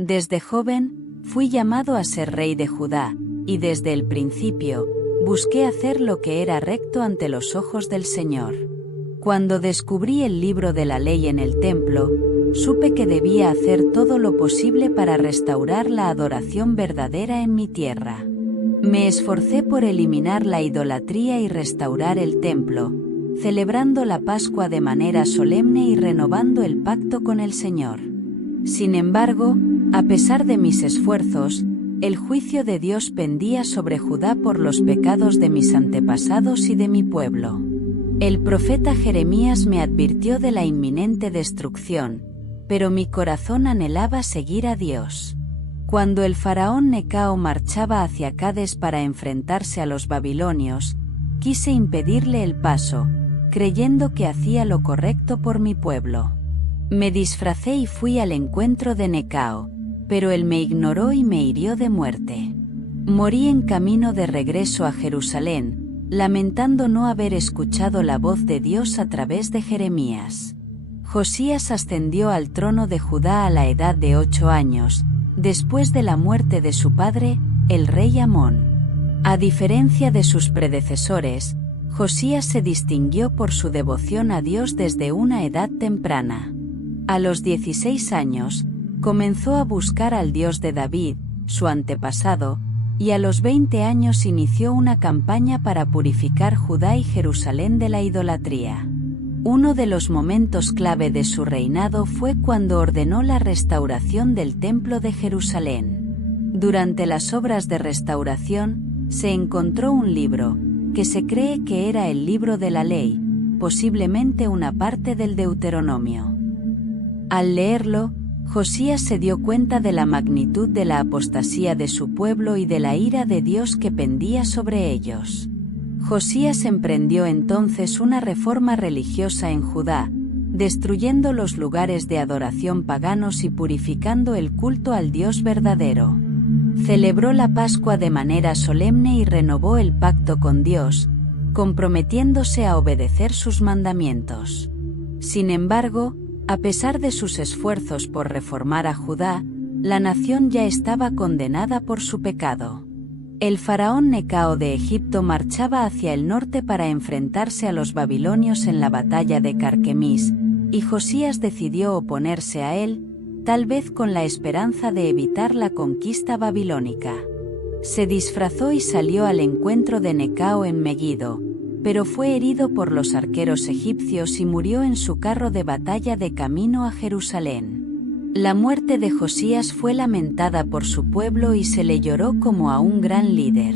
Desde joven, fui llamado a ser rey de Judá, y desde el principio, busqué hacer lo que era recto ante los ojos del Señor. Cuando descubrí el libro de la ley en el templo, supe que debía hacer todo lo posible para restaurar la adoración verdadera en mi tierra. Me esforcé por eliminar la idolatría y restaurar el templo, celebrando la Pascua de manera solemne y renovando el pacto con el Señor. Sin embargo, a pesar de mis esfuerzos, el juicio de Dios pendía sobre Judá por los pecados de mis antepasados y de mi pueblo. El profeta Jeremías me advirtió de la inminente destrucción, pero mi corazón anhelaba seguir a Dios. Cuando el faraón Necao marchaba hacia Cades para enfrentarse a los babilonios, quise impedirle el paso, creyendo que hacía lo correcto por mi pueblo. Me disfracé y fui al encuentro de Necao, pero él me ignoró y me hirió de muerte. Morí en camino de regreso a Jerusalén, lamentando no haber escuchado la voz de Dios a través de Jeremías. Josías ascendió al trono de Judá a la edad de 8 años, después de la muerte de su padre, el rey Amón. A diferencia de sus predecesores, Josías se distinguió por su devoción a Dios desde una edad temprana. A los 16 años, comenzó a buscar al Dios de David, su antepasado, y a los 20 años inició una campaña para purificar Judá y Jerusalén de la idolatría. Uno de los momentos clave de su reinado fue cuando ordenó la restauración del Templo de Jerusalén. Durante las obras de restauración, se encontró un libro, que se cree que era el libro de la ley, posiblemente una parte del Deuteronomio. Al leerlo, Josías se dio cuenta de la magnitud de la apostasía de su pueblo y de la ira de Dios que pendía sobre ellos. Josías emprendió entonces una reforma religiosa en Judá, destruyendo los lugares de adoración paganos y purificando el culto al Dios verdadero. Celebró la Pascua de manera solemne y renovó el pacto con Dios, comprometiéndose a obedecer sus mandamientos. Sin embargo, a pesar de sus esfuerzos por reformar a Judá, la nación ya estaba condenada por su pecado. El faraón Necao de Egipto marchaba hacia el norte para enfrentarse a los babilonios en la batalla de Carquemis, y Josías decidió oponerse a él, tal vez con la esperanza de evitar la conquista babilónica. Se disfrazó y salió al encuentro de Necao en Meguido, pero fue herido por los arqueros egipcios y murió en su carro de batalla de camino a Jerusalén. La muerte de Josías fue lamentada por su pueblo y se le lloró como a un gran líder.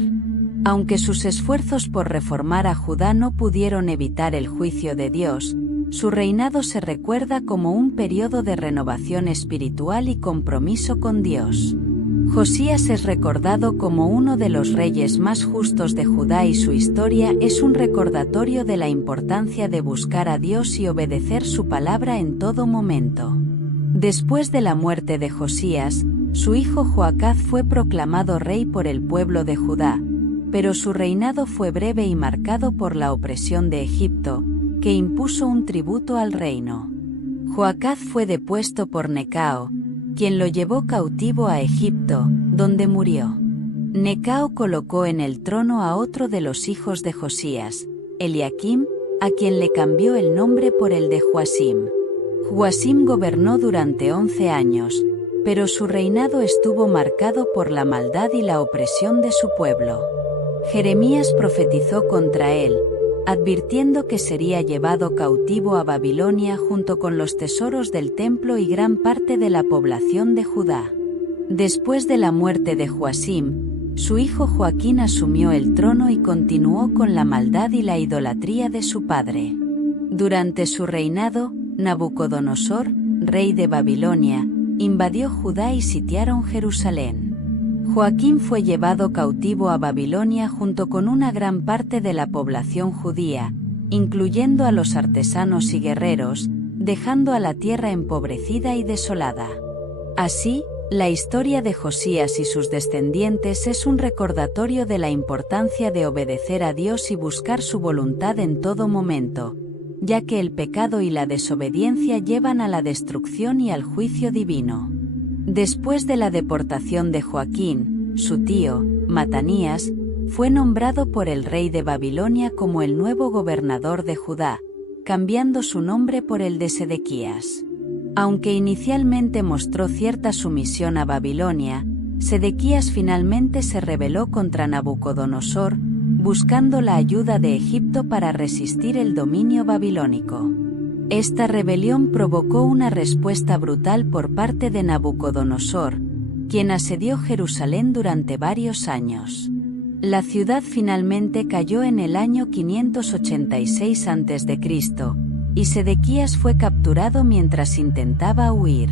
Aunque sus esfuerzos por reformar a Judá no pudieron evitar el juicio de Dios, su reinado se recuerda como un periodo de renovación espiritual y compromiso con Dios. Josías es recordado como uno de los reyes más justos de Judá y su historia es un recordatorio de la importancia de buscar a Dios y obedecer su palabra en todo momento. Después de la muerte de Josías, su hijo Joacaz fue proclamado rey por el pueblo de Judá, pero su reinado fue breve y marcado por la opresión de Egipto, que impuso un tributo al reino. Joacaz fue depuesto por Necao, quien lo llevó cautivo a Egipto, donde murió. Necao colocó en el trono a otro de los hijos de Josías, Eliakim, a quien le cambió el nombre por el de Joasim. Joasim gobernó durante 11 años, pero su reinado estuvo marcado por la maldad y la opresión de su pueblo. Jeremías profetizó contra él, advirtiendo que sería llevado cautivo a Babilonia junto con los tesoros del templo y gran parte de la población de Judá. Después de la muerte de Joasim, su hijo Joaquín asumió el trono y continuó con la maldad y la idolatría de su padre. Durante su reinado, Nabucodonosor, rey de Babilonia, invadió Judá y sitiaron Jerusalén. Joaquín fue llevado cautivo a Babilonia junto con una gran parte de la población judía, incluyendo a los artesanos y guerreros, dejando a la tierra empobrecida y desolada. Así, la historia de Josías y sus descendientes es un recordatorio de la importancia de obedecer a Dios y buscar su voluntad en todo momento, ya que el pecado y la desobediencia llevan a la destrucción y al juicio divino. Después de la deportación de Joaquín, su tío, Matanías, fue nombrado por el rey de Babilonia como el nuevo gobernador de Judá, cambiando su nombre por el de Sedequías. Aunque inicialmente mostró cierta sumisión a Babilonia, Sedequías finalmente se rebeló contra Nabucodonosor, buscando la ayuda de Egipto para resistir el dominio babilónico. Esta rebelión provocó una respuesta brutal por parte de Nabucodonosor, quien asedió Jerusalén durante varios años. La ciudad finalmente cayó en el año 586 a.C., y Sedequías fue capturado mientras intentaba huir.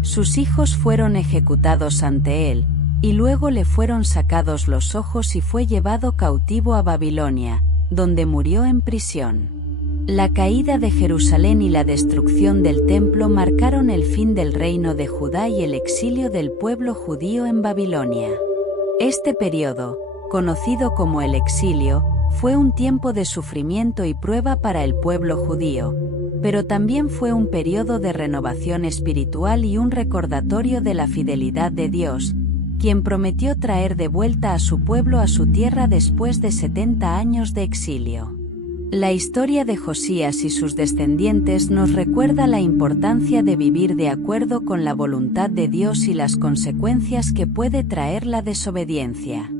Sus hijos fueron ejecutados ante él, y luego le fueron sacados los ojos y fue llevado cautivo a Babilonia, donde murió en prisión. La caída de Jerusalén y la destrucción del templo marcaron el fin del reino de Judá y el exilio del pueblo judío en Babilonia. Este periodo, conocido como el exilio, fue un tiempo de sufrimiento y prueba para el pueblo judío, pero también fue un periodo de renovación espiritual y un recordatorio de la fidelidad de Dios, quien prometió traer de vuelta a su pueblo a su tierra después de 70 años de exilio. La historia de Josías y sus descendientes nos recuerda la importancia de vivir de acuerdo con la voluntad de Dios y las consecuencias que puede traer la desobediencia.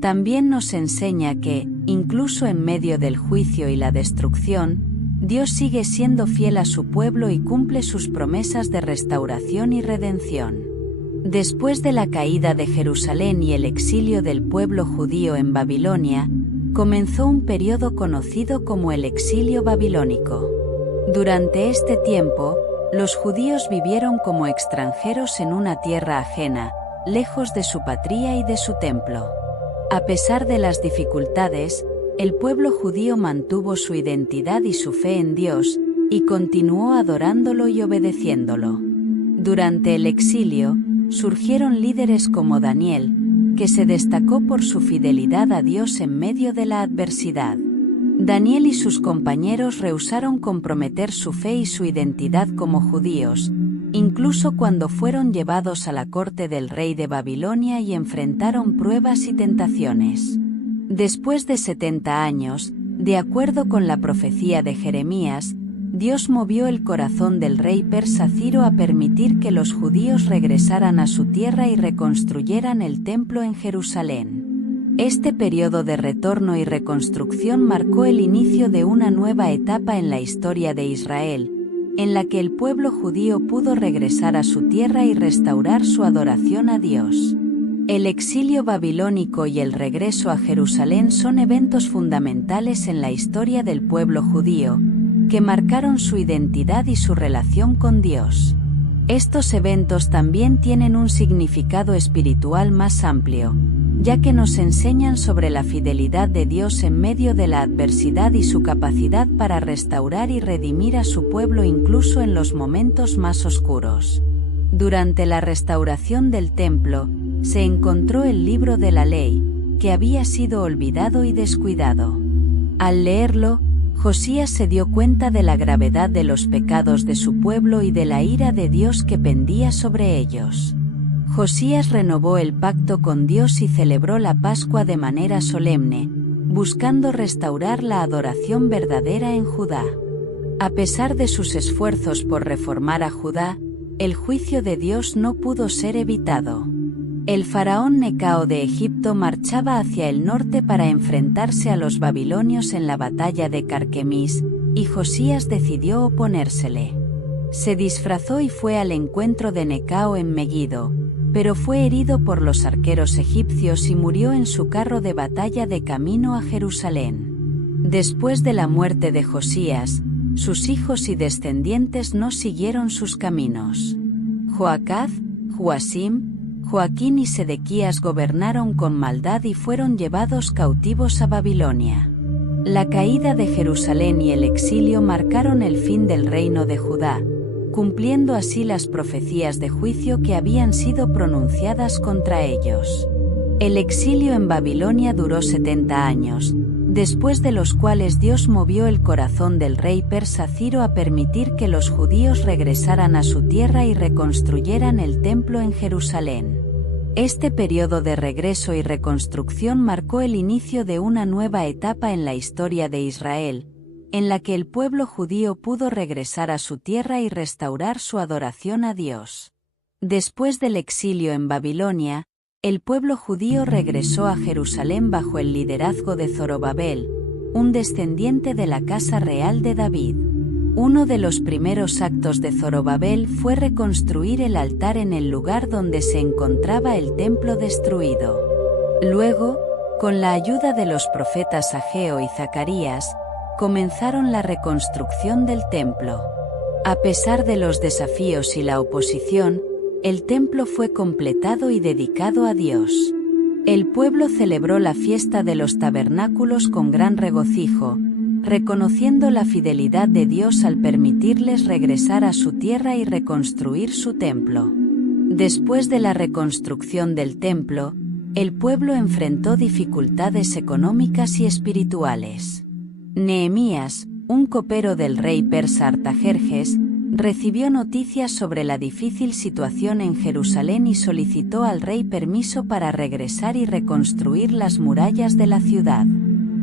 También nos enseña que, incluso en medio del juicio y la destrucción, Dios sigue siendo fiel a su pueblo y cumple sus promesas de restauración y redención. Después de la caída de Jerusalén y el exilio del pueblo judío en Babilonia, comenzó un periodo conocido como el exilio babilónico. Durante este tiempo, los judíos vivieron como extranjeros en una tierra ajena, lejos de su patria y de su templo. A pesar de las dificultades, el pueblo judío mantuvo su identidad y su fe en Dios, y continuó adorándolo y obedeciéndolo. Durante el exilio, surgieron líderes como Daniel, que se destacó por su fidelidad a Dios en medio de la adversidad. Daniel y sus compañeros rehusaron comprometer su fe y su identidad como judíos, incluso cuando fueron llevados a la corte del rey de Babilonia y enfrentaron pruebas y tentaciones. Después de 70 años, de acuerdo con la profecía de Jeremías, Dios movió el corazón del rey persa Ciro a permitir que los judíos regresaran a su tierra y reconstruyeran el templo en Jerusalén. Este periodo de retorno y reconstrucción marcó el inicio de una nueva etapa en la historia de Israel, en la que el pueblo judío pudo regresar a su tierra y restaurar su adoración a Dios. El exilio babilónico y el regreso a Jerusalén son eventos fundamentales en la historia del pueblo judío, que marcaron su identidad y su relación con Dios. Estos eventos también tienen un significado espiritual más amplio, ya que nos enseñan sobre la fidelidad de Dios en medio de la adversidad y su capacidad para restaurar y redimir a su pueblo incluso en los momentos más oscuros. Durante la restauración del templo, se encontró el libro de la ley, que había sido olvidado y descuidado. Al leerlo, Josías se dio cuenta de la gravedad de los pecados de su pueblo y de la ira de Dios que pendía sobre ellos. Josías renovó el pacto con Dios y celebró la Pascua de manera solemne, buscando restaurar la adoración verdadera en Judá. A pesar de sus esfuerzos por reformar a Judá, el juicio de Dios no pudo ser evitado. El faraón Necao de Egipto marchaba hacia el norte para enfrentarse a los babilonios en la batalla de Carquemis, y Josías decidió oponérsele. Se disfrazó y fue al encuentro de Necao en Megiddo, pero fue herido por los arqueros egipcios y murió en su carro de batalla de camino a Jerusalén. Después de la muerte de Josías, sus hijos y descendientes no siguieron sus caminos. Joacaz, Joasim, Joaquín y Sedequías gobernaron con maldad y fueron llevados cautivos a Babilonia. La caída de Jerusalén y el exilio marcaron el fin del reino de Judá, cumpliendo así las profecías de juicio que habían sido pronunciadas contra ellos. El exilio en Babilonia duró 70 años, después de los cuales Dios movió el corazón del rey persa Ciro a permitir que los judíos regresaran a su tierra y reconstruyeran el templo en Jerusalén. Este periodo de regreso y reconstrucción marcó el inicio de una nueva etapa en la historia de Israel, en la que el pueblo judío pudo regresar a su tierra y restaurar su adoración a Dios. Después del exilio en Babilonia, el pueblo judío regresó a Jerusalén bajo el liderazgo de Zorobabel, un descendiente de la casa real de David. Uno de los primeros actos de Zorobabel fue reconstruir el altar en el lugar donde se encontraba el templo destruido. Luego, con la ayuda de los profetas Ageo y Zacarías, comenzaron la reconstrucción del templo. A pesar de los desafíos y la oposición, el templo fue completado y dedicado a Dios. El pueblo celebró la fiesta de los tabernáculos con gran regocijo, reconociendo la fidelidad de Dios al permitirles regresar a su tierra y reconstruir su templo. Después de la reconstrucción del templo, el pueblo enfrentó dificultades económicas y espirituales. Nehemías, un copero del rey persa Artajerjes, recibió noticias sobre la difícil situación en Jerusalén y solicitó al rey permiso para regresar y reconstruir las murallas de la ciudad.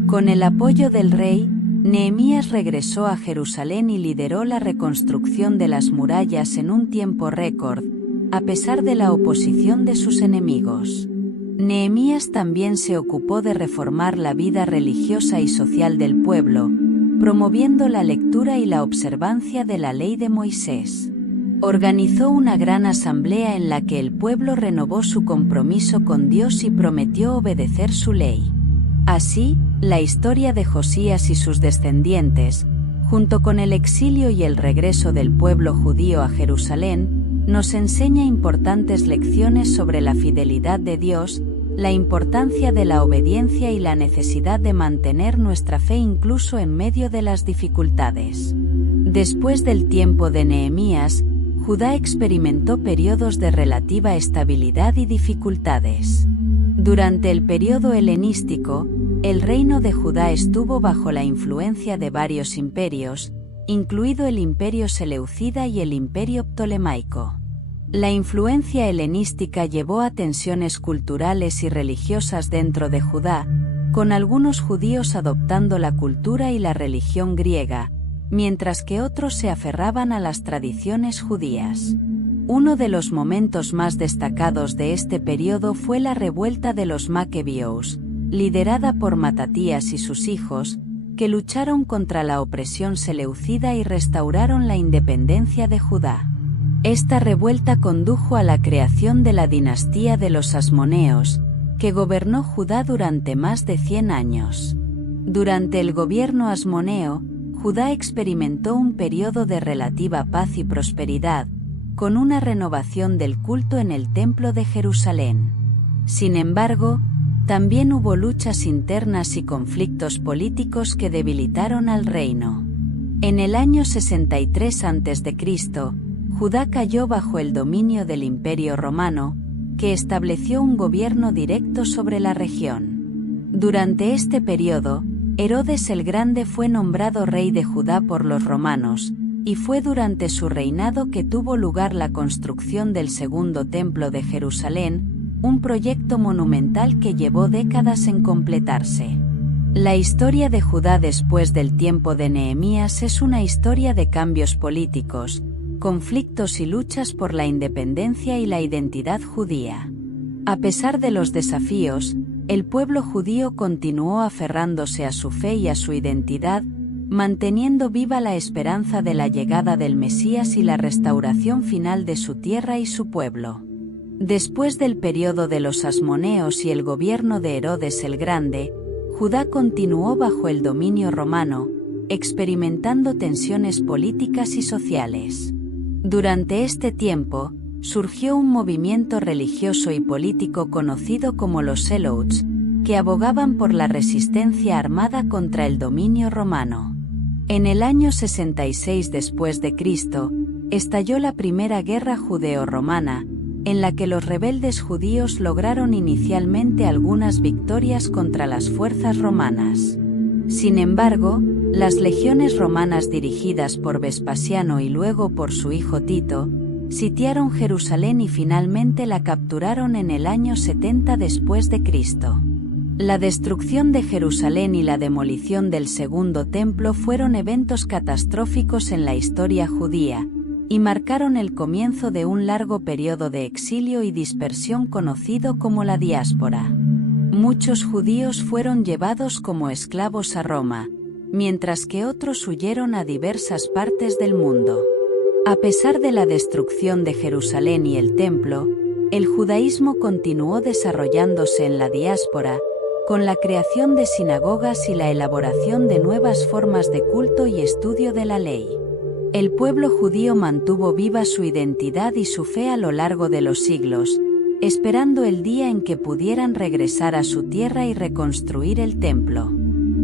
Con el apoyo del rey, Nehemías regresó a Jerusalén y lideró la reconstrucción de las murallas en un tiempo récord, a pesar de la oposición de sus enemigos. Nehemías también se ocupó de reformar la vida religiosa y social del pueblo, promoviendo la lectura y la observancia de la ley de Moisés. Organizó una gran asamblea en la que el pueblo renovó su compromiso con Dios y prometió obedecer su ley. Así, la historia de Josías y sus descendientes, junto con el exilio y el regreso del pueblo judío a Jerusalén, nos enseña importantes lecciones sobre la fidelidad de Dios, la importancia de la obediencia y la necesidad de mantener nuestra fe incluso en medio de las dificultades. Después del tiempo de Nehemías, Judá experimentó periodos de relativa estabilidad y dificultades. Durante el periodo helenístico, el reino de Judá estuvo bajo la influencia de varios imperios, incluido el imperio seleucida y el imperio ptolemaico. La influencia helenística llevó a tensiones culturales y religiosas dentro de Judá, con algunos judíos adoptando la cultura y la religión griega, mientras que otros se aferraban a las tradiciones judías. Uno de los momentos más destacados de este periodo fue la revuelta de los Macabeos, liderada por Matatías y sus hijos, que lucharon contra la opresión seleucida y restauraron la independencia de Judá. Esta revuelta condujo a la creación de la dinastía de los Asmoneos, que gobernó Judá durante más de 100 años. Durante el gobierno asmoneo, Judá experimentó un periodo de relativa paz y prosperidad, con una renovación del culto en el Templo de Jerusalén. Sin embargo, también hubo luchas internas y conflictos políticos que debilitaron al reino. En el año 63 a.C., Judá cayó bajo el dominio del Imperio Romano, que estableció un gobierno directo sobre la región. Durante este periodo, Herodes el Grande fue nombrado rey de Judá por los romanos, y fue durante su reinado que tuvo lugar la construcción del segundo templo de Jerusalén, un proyecto monumental que llevó décadas en completarse. La historia de Judá después del tiempo de Nehemías es una historia de cambios políticos, conflictos y luchas por la independencia y la identidad judía. A pesar de los desafíos, el pueblo judío continuó aferrándose a su fe y a su identidad, manteniendo viva la esperanza de la llegada del Mesías y la restauración final de su tierra y su pueblo. Después del periodo de los Asmoneos y el gobierno de Herodes el Grande, Judá continuó bajo el dominio romano, experimentando tensiones políticas y sociales. Durante este tiempo, surgió un movimiento religioso y político conocido como los Seleucids, que abogaban por la resistencia armada contra el dominio romano. En el año 66 después de Cristo, estalló la Primera Guerra Judeo-Romana, en la que los rebeldes judíos lograron inicialmente algunas victorias contra las fuerzas romanas. Sin embargo, las legiones romanas dirigidas por Vespasiano y luego por su hijo Tito, sitiaron Jerusalén y finalmente la capturaron en el año 70 después de Cristo. La destrucción de Jerusalén y la demolición del Segundo Templo fueron eventos catastróficos en la historia judía, y marcaron el comienzo de un largo periodo de exilio y dispersión conocido como la diáspora. Muchos judíos fueron llevados como esclavos a Roma, mientras que otros huyeron a diversas partes del mundo. A pesar de la destrucción de Jerusalén y el templo, el judaísmo continuó desarrollándose en la diáspora, con la creación de sinagogas y la elaboración de nuevas formas de culto y estudio de la ley. El pueblo judío mantuvo viva su identidad y su fe a lo largo de los siglos, esperando el día en que pudieran regresar a su tierra y reconstruir el templo.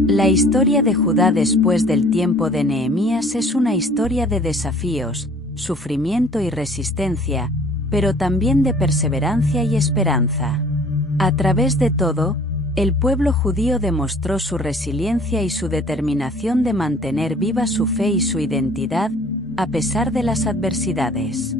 La historia de Judá después del tiempo de Nehemías es una historia de desafíos, sufrimiento y resistencia, pero también de perseverancia y esperanza. A través de todo, el pueblo judío demostró su resiliencia y su determinación de mantener viva su fe y su identidad, a pesar de las adversidades.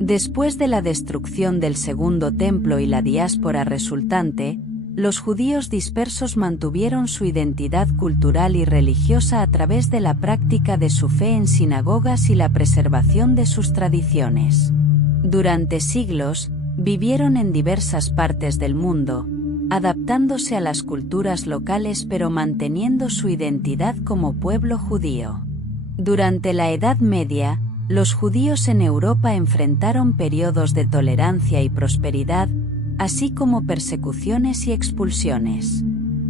Después de la destrucción del Segundo Templo y la diáspora resultante, los judíos dispersos mantuvieron su identidad cultural y religiosa a través de la práctica de su fe en sinagogas y la preservación de sus tradiciones. Durante siglos, vivieron en diversas partes del mundo, adaptándose a las culturas locales pero manteniendo su identidad como pueblo judío. Durante la Edad Media, los judíos en Europa enfrentaron periodos de tolerancia y prosperidad, así como persecuciones y expulsiones.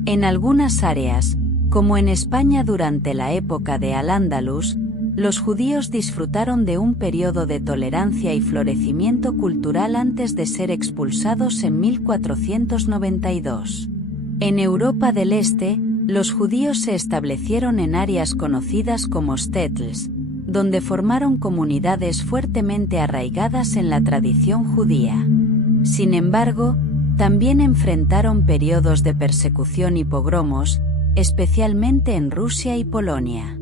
En algunas áreas, como en España durante la época de Al-Ándalus, los judíos disfrutaron de un periodo de tolerancia y florecimiento cultural antes de ser expulsados en 1492. En Europa del Este, los judíos se establecieron en áreas conocidas como shtetls, donde formaron comunidades fuertemente arraigadas en la tradición judía. Sin embargo, también enfrentaron periodos de persecución y pogromos, especialmente en Rusia y Polonia.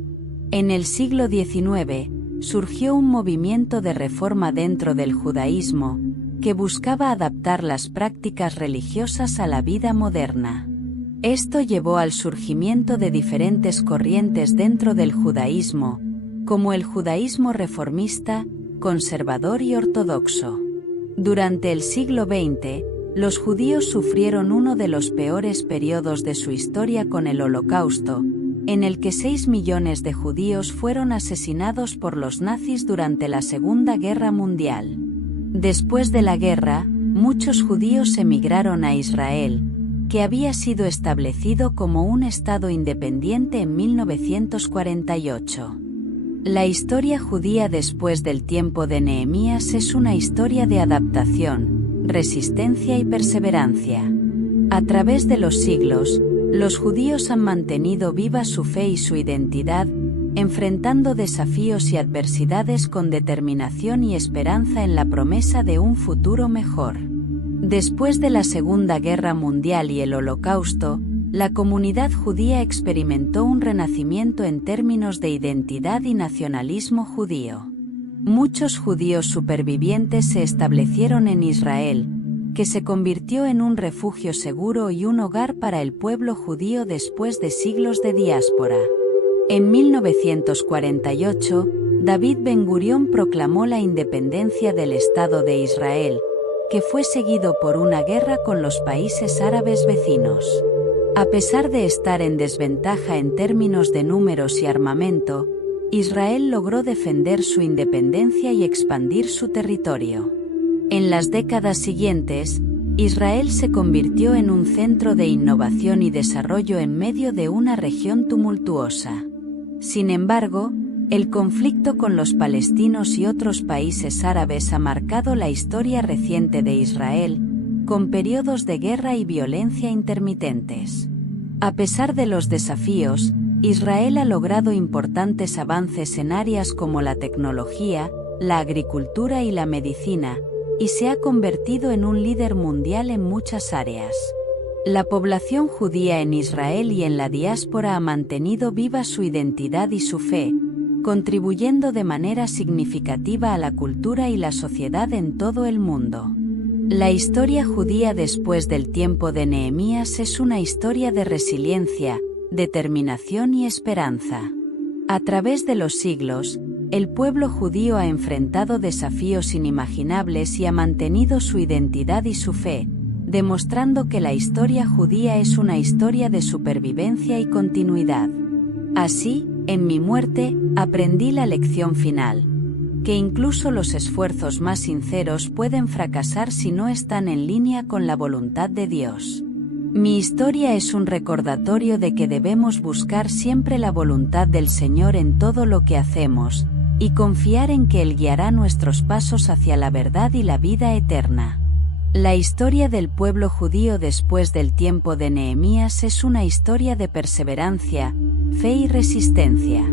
En el siglo XIX, surgió un movimiento de reforma dentro del judaísmo, que buscaba adaptar las prácticas religiosas a la vida moderna. Esto llevó al surgimiento de diferentes corrientes dentro del judaísmo, como el judaísmo reformista, conservador y ortodoxo. Durante el siglo XX, los judíos sufrieron uno de los peores periodos de su historia con el Holocausto, en el que 6 millones de judíos fueron asesinados por los nazis durante la Segunda Guerra Mundial. Después de la guerra, muchos judíos emigraron a Israel, que había sido establecido como un estado independiente en 1948. La historia judía después del tiempo de Nehemías es una historia de adaptación, resistencia y perseverancia. A través de los siglos, los judíos han mantenido viva su fe y su identidad, enfrentando desafíos y adversidades con determinación y esperanza en la promesa de un futuro mejor. Después de la Segunda Guerra Mundial y el Holocausto, la comunidad judía experimentó un renacimiento en términos de identidad y nacionalismo judío. Muchos judíos supervivientes se establecieron en Israel, que se convirtió en un refugio seguro y un hogar para el pueblo judío después de siglos de diáspora. En 1948, David Ben-Gurión proclamó la independencia del Estado de Israel, que fue seguido por una guerra con los países árabes vecinos. A pesar de estar en desventaja en términos de números y armamento, Israel logró defender su independencia y expandir su territorio. En las décadas siguientes, Israel se convirtió en un centro de innovación y desarrollo en medio de una región tumultuosa. Sin embargo, el conflicto con los palestinos y otros países árabes ha marcado la historia reciente de Israel, con periodos de guerra y violencia intermitentes. A pesar de los desafíos, Israel ha logrado importantes avances en áreas como la tecnología, la agricultura y la medicina, y se ha convertido en un líder mundial en muchas áreas. La población judía en Israel y en la diáspora ha mantenido viva su identidad y su fe, contribuyendo de manera significativa a la cultura y la sociedad en todo el mundo. La historia judía después del tiempo de Nehemías es una historia de resiliencia, determinación y esperanza. A través de los siglos, el pueblo judío ha enfrentado desafíos inimaginables y ha mantenido su identidad y su fe, demostrando que la historia judía es una historia de supervivencia y continuidad. Así, en mi muerte, aprendí la lección final, que incluso los esfuerzos más sinceros pueden fracasar si no están en línea con la voluntad de Dios. Mi historia es un recordatorio de que debemos buscar siempre la voluntad del Señor en todo lo que hacemos, y confiar en que Él guiará nuestros pasos hacia la verdad y la vida eterna. La historia del pueblo judío después del tiempo de Nehemías es una historia de perseverancia, fe y resistencia.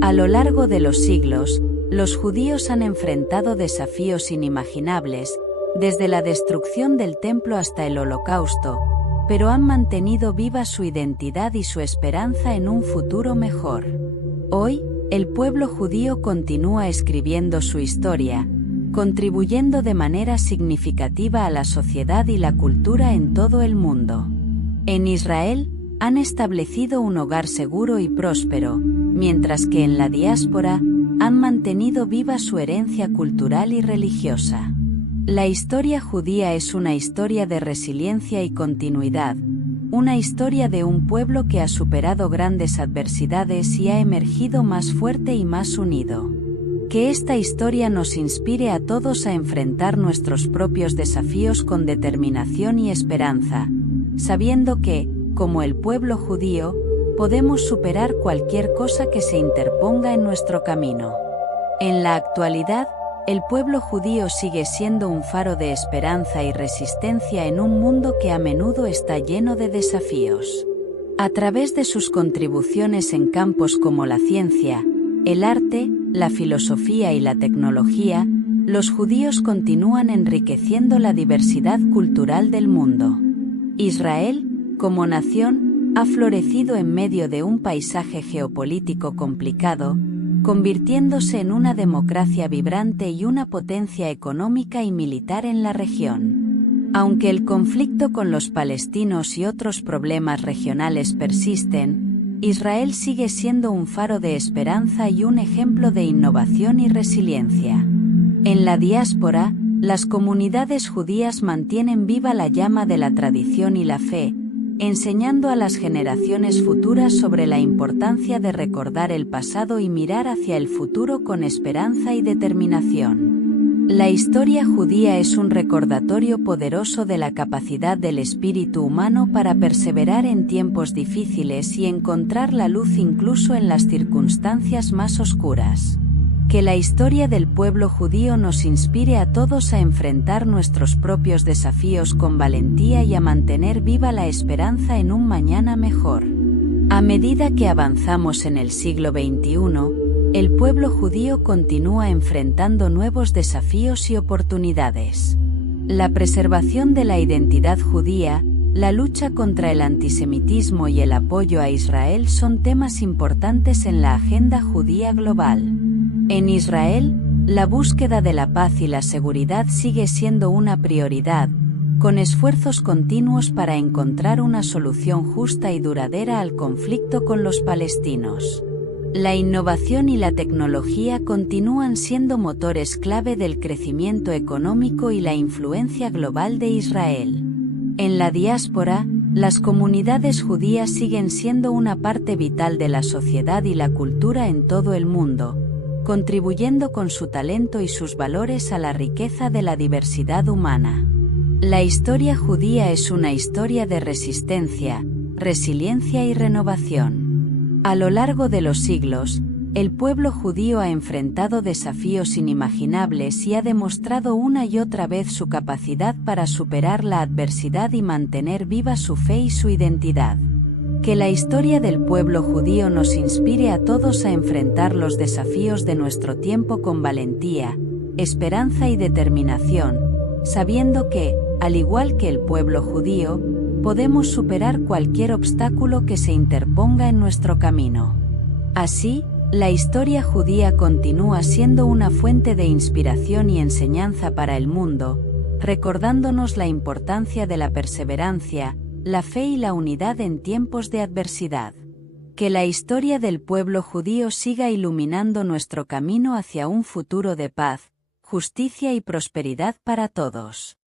A lo largo de los siglos, los judíos han enfrentado desafíos inimaginables, desde la destrucción del templo hasta el Holocausto, pero han mantenido viva su identidad y su esperanza en un futuro mejor. Hoy, el pueblo judío continúa escribiendo su historia, contribuyendo de manera significativa a la sociedad y la cultura en todo el mundo. En Israel, han establecido un hogar seguro y próspero, mientras que en la diáspora, han mantenido viva su herencia cultural y religiosa. La historia judía es una historia de resiliencia y continuidad, una historia de un pueblo que ha superado grandes adversidades y ha emergido más fuerte y más unido. Que esta historia nos inspire a todos a enfrentar nuestros propios desafíos con determinación y esperanza, sabiendo que, como el pueblo judío, podemos superar cualquier cosa que se interponga en nuestro camino. En la actualidad, el pueblo judío sigue siendo un faro de esperanza y resistencia en un mundo que a menudo está lleno de desafíos. A través de sus contribuciones en campos como la ciencia, el arte, la filosofía y la tecnología, los judíos continúan enriqueciendo la diversidad cultural del mundo. Israel, como nación, ha florecido en medio de un paisaje geopolítico complicado, convirtiéndose en una democracia vibrante y una potencia económica y militar en la región. Aunque el conflicto con los palestinos y otros problemas regionales persisten, Israel sigue siendo un faro de esperanza y un ejemplo de innovación y resiliencia. En la diáspora, las comunidades judías mantienen viva la llama de la tradición y la fe, enseñando a las generaciones futuras sobre la importancia de recordar el pasado y mirar hacia el futuro con esperanza y determinación. La historia judía es un recordatorio poderoso de la capacidad del espíritu humano para perseverar en tiempos difíciles y encontrar la luz incluso en las circunstancias más oscuras. Que la historia del pueblo judío nos inspire a todos a enfrentar nuestros propios desafíos con valentía y a mantener viva la esperanza en un mañana mejor. A medida que avanzamos en el siglo XXI, el pueblo judío continúa enfrentando nuevos desafíos y oportunidades. La preservación de la identidad judía, la lucha contra el antisemitismo y el apoyo a Israel son temas importantes en la agenda judía global. En Israel, la búsqueda de la paz y la seguridad sigue siendo una prioridad, con esfuerzos continuos para encontrar una solución justa y duradera al conflicto con los palestinos. La innovación y la tecnología continúan siendo motores clave del crecimiento económico y la influencia global de Israel. En la diáspora, las comunidades judías siguen siendo una parte vital de la sociedad y la cultura en todo el mundo, contribuyendo con su talento y sus valores a la riqueza de la diversidad humana. La historia judía es una historia de resistencia, resiliencia y renovación. A lo largo de los siglos, el pueblo judío ha enfrentado desafíos inimaginables y ha demostrado una y otra vez su capacidad para superar la adversidad y mantener viva su fe y su identidad. Que la historia del pueblo judío nos inspire a todos a enfrentar los desafíos de nuestro tiempo con valentía, esperanza y determinación, sabiendo que, al igual que el pueblo judío, podemos superar cualquier obstáculo que se interponga en nuestro camino. Así, la historia judía continúa siendo una fuente de inspiración y enseñanza para el mundo, recordándonos la importancia de la perseverancia, la fe y la unidad en tiempos de adversidad. Que la historia del pueblo judío siga iluminando nuestro camino hacia un futuro de paz, justicia y prosperidad para todos.